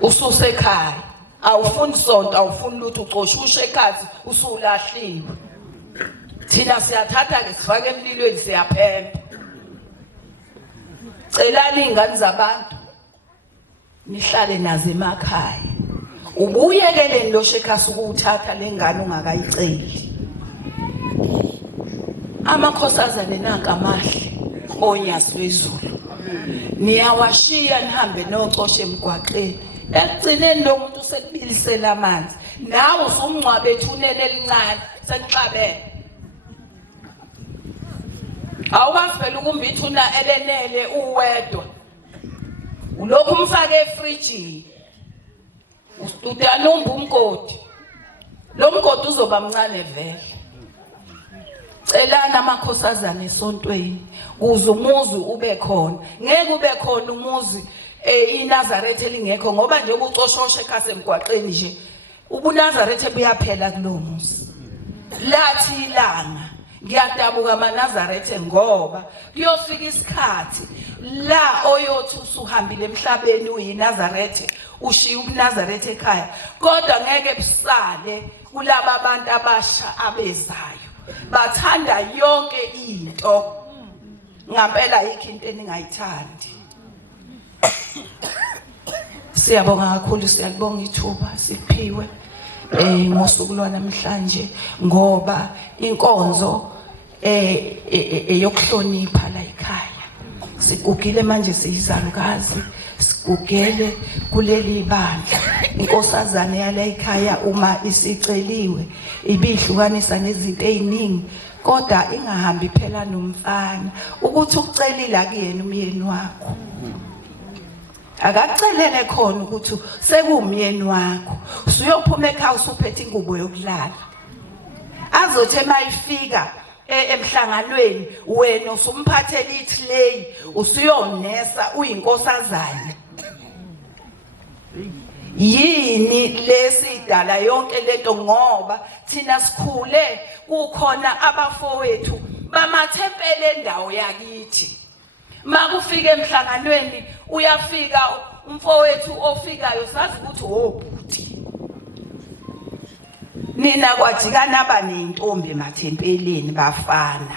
Ususekhaya. Awufuni sonto, awufuni lutho uxosha uShekhasi usulahliwe. Thina siyathatha ke sifake emlilweni siyaphemba. Celani ingane zabantu nihlale nazo emakhaya. Ubuyekeleni lo Shekhasi ukuthatha lengane ungakayiceli. Amakhosazane nanka amahle onyazi wezulu. Niyawashiya nihambe nocosha emgwaqeni. Ekugcineni lo muntu usekubilisela amanzi. Nawe usumncwabe ethuneni elincane senixabene. Awukazi phela ukumbithuna elenele uwedwa. Ulokhu umfake efrijini. Ustudanumba umgodi. lo mgodi uzoba mncane vele. Celana amakhosazana esontweni kuze umuzi ube khona. Ngeke ube khona umuzi iNazaretha elingekho ngoba nje ubucoshoshe ekhase emgwaqeni nje ubuNazaretha buyaphela kulomuzi. Lathi ilanga ngiyadabuka amaNazaretha ngoba kuyofika isikhathi la oyothi usuhambile emhlabeni uyiNazaretha ushiya uNazaretha ekhaya kodwa ngeke busale kulabo abantu abasha abezayo bathanda yonke into ngampela yikho into eningayithandi. Siyabonga kakhulu, siyalibonga ithuba siphiwe ngosuku lwanamhlanje ngoba inkonzo eyokuhlonipha la ekhaya. Sigugile manje siyizalukazi, sigugele kuleli bandla. Inkosazane yala ekhaya uma isiceliwe ibihlukanisa nezinto eziningi kodwa ingahambi phela nomfana ukuthi ukucelile akuyena umyeni wakho. Akakucelele khona ukuthi sekumyeni wakho usuyophuma ekhaya usuphethe ingubo yokulala. Azothi mayifika emhlanganweni wena usumphathela iclay usuyonesa uyinkosazane. Yini lesidala yonke lento ngoba thina sikhule kukhona abafowethu bamathempele endawo yakithi. Makufika emhlanganweni uyafika umfowethu ofikayo sazi ukuthi obhuti. Nina kwajikana abanentombi emathempeleni bafana.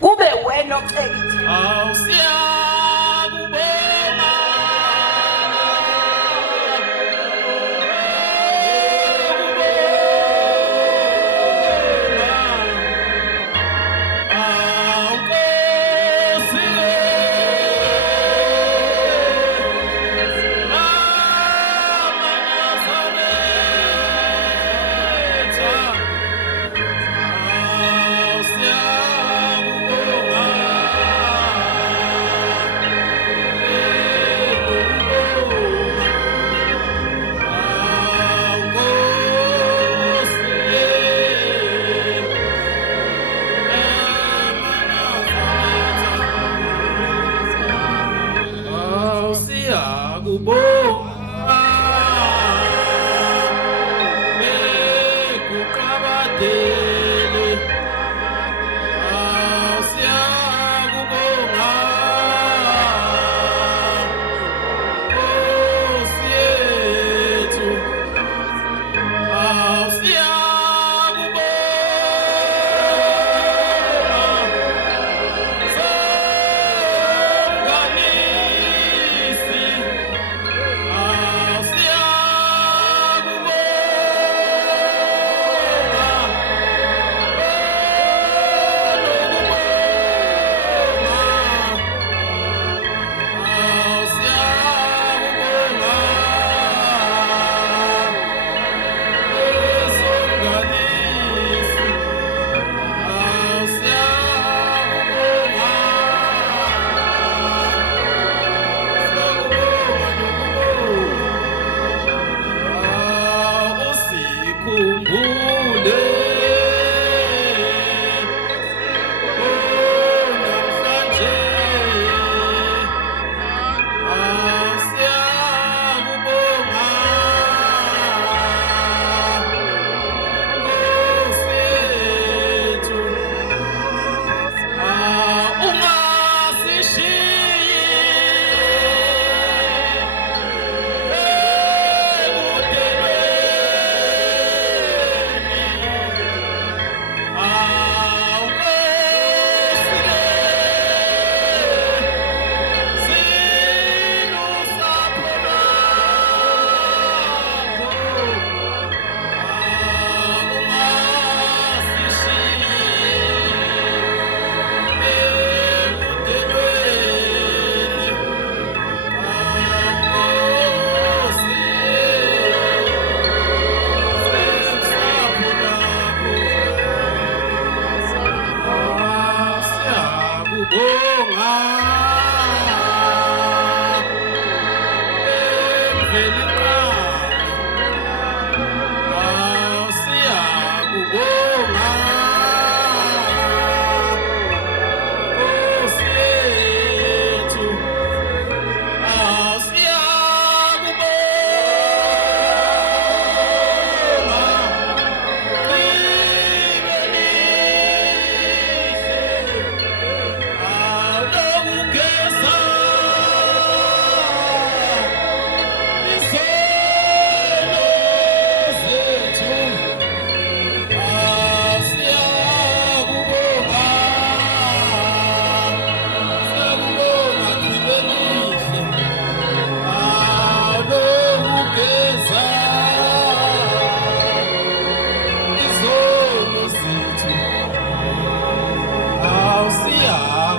Kube wena ocekithi Awusiyakubona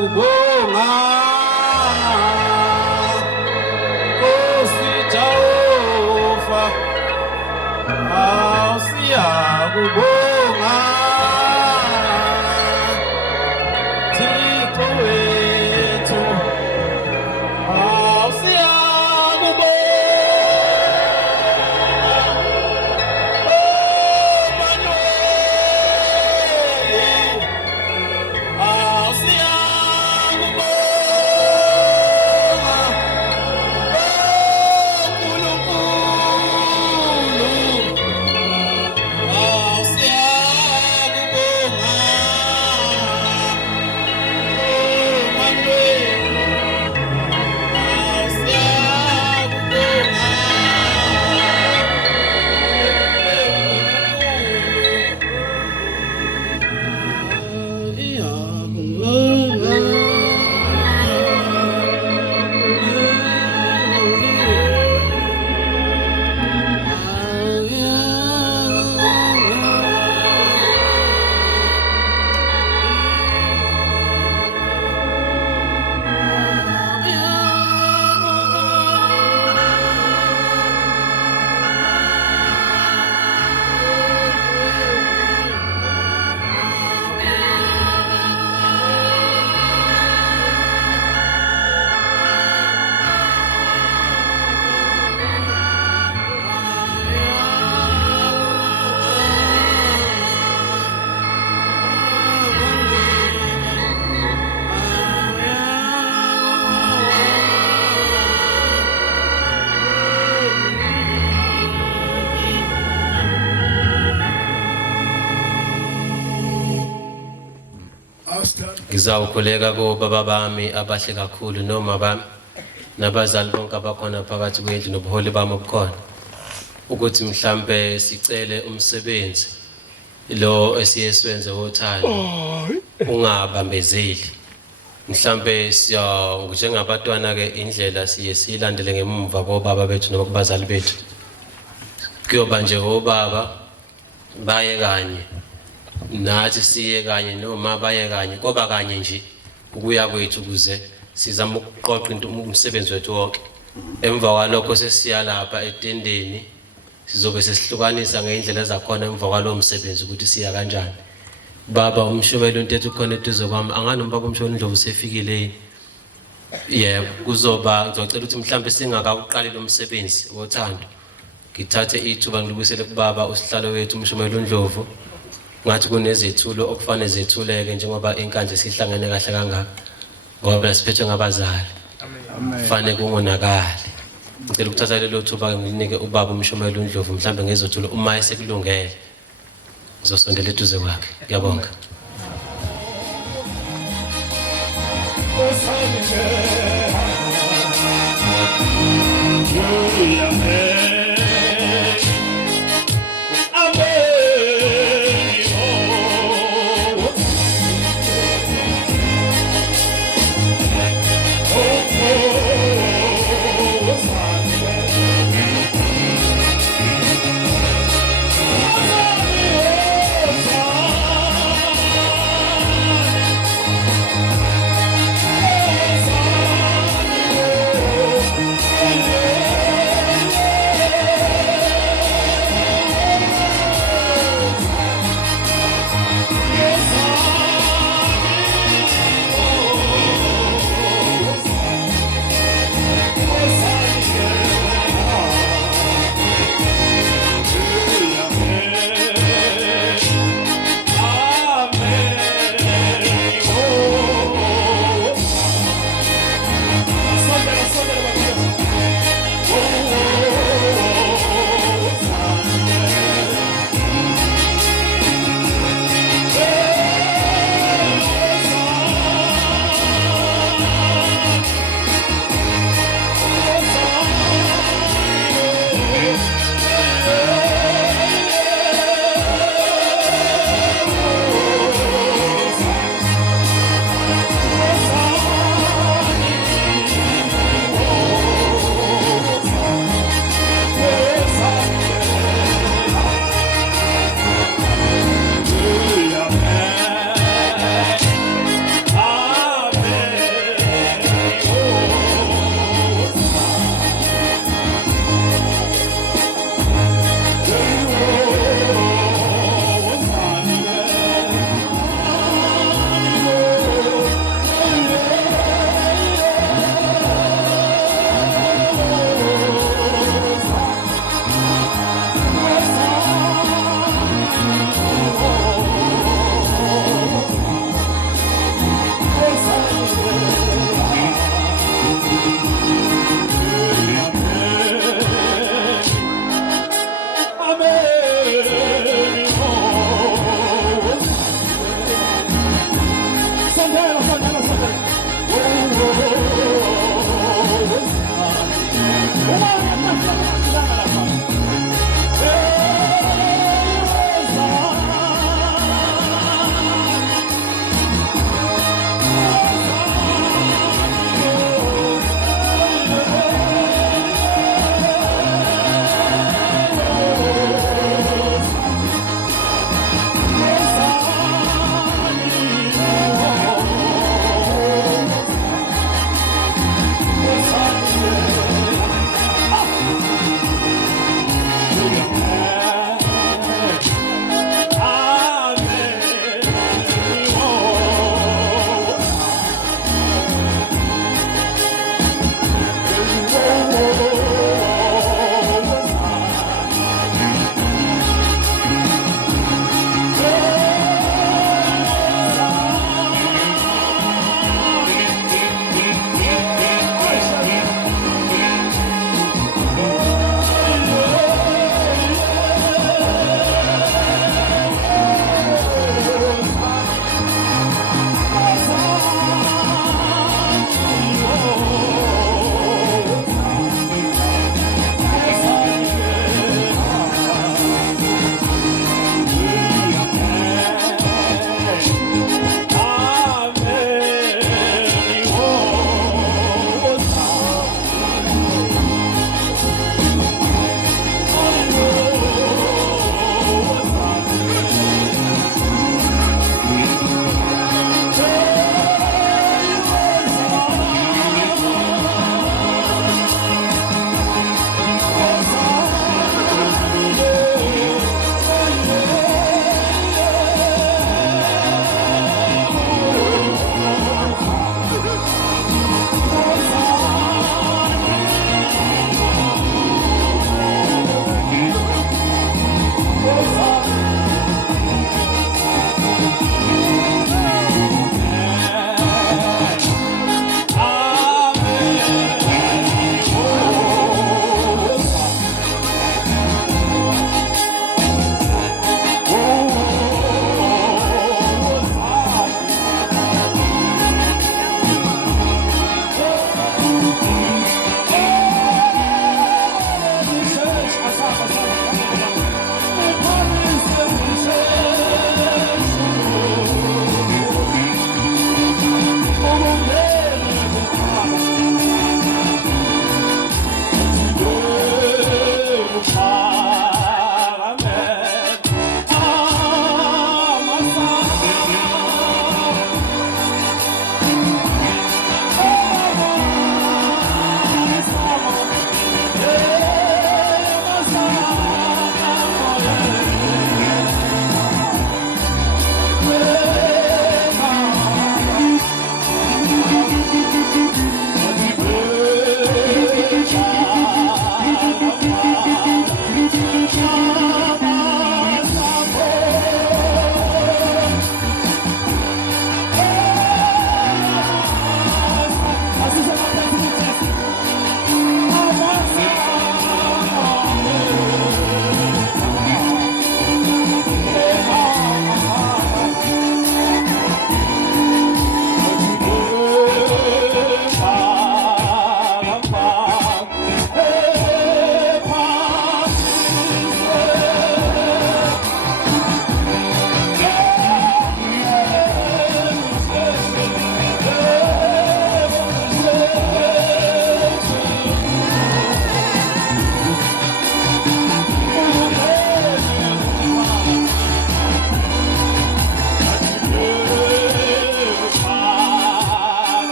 siyakubonga Nkosi Jehova siyakubonga Thixo wethu Ngizawukhuleka kubaba bami abahle kakhulu noma bami nabazali bonke abakhona phakathi kwendlu nobuholi bami obukhona ukuthi mhlambe sicele umsebenzi lo esiyeswenze wothando ungabambezeli mhlambe njengabatwana ke indlela siyilandele ngemumva kobaba bethu noma kubazali bethu kuyoba nje obaba baye kanye nathi siye kanye noma baye kanye koba kanye nje ukuya kwethu kuze sizama ukuqoqa umsebenzi wethu wonke emva kwalokho sesiya lapha etendeni sizobe sesihlukanisa ngeindlela zakhona emva kwalo msebenzi ukuthi siya kanjani baba umshobelo untetho ukhona eduze kwami anganomba umshobelo Ndlovu sefikile yebo kuzoba ngizocela ukuthi mhlambe singakaqali lo msebenzi wothando ngithathe ithuba ngilibuyisele kubaba usihlalo wethu umshobelo Ndlovu ngathi kunezethulo okufanele zethuleke njengoba inkandla sihlangene kahle kangaka ngoba siphethwe ngabazali kufanele kungonakali ngicela ukuthatha lelo thuba nginike ubaba umshomelo uNdlovu mhlambe ngezothulo uma esekulungele ngizosondela eduze kwakhe ngiyabonga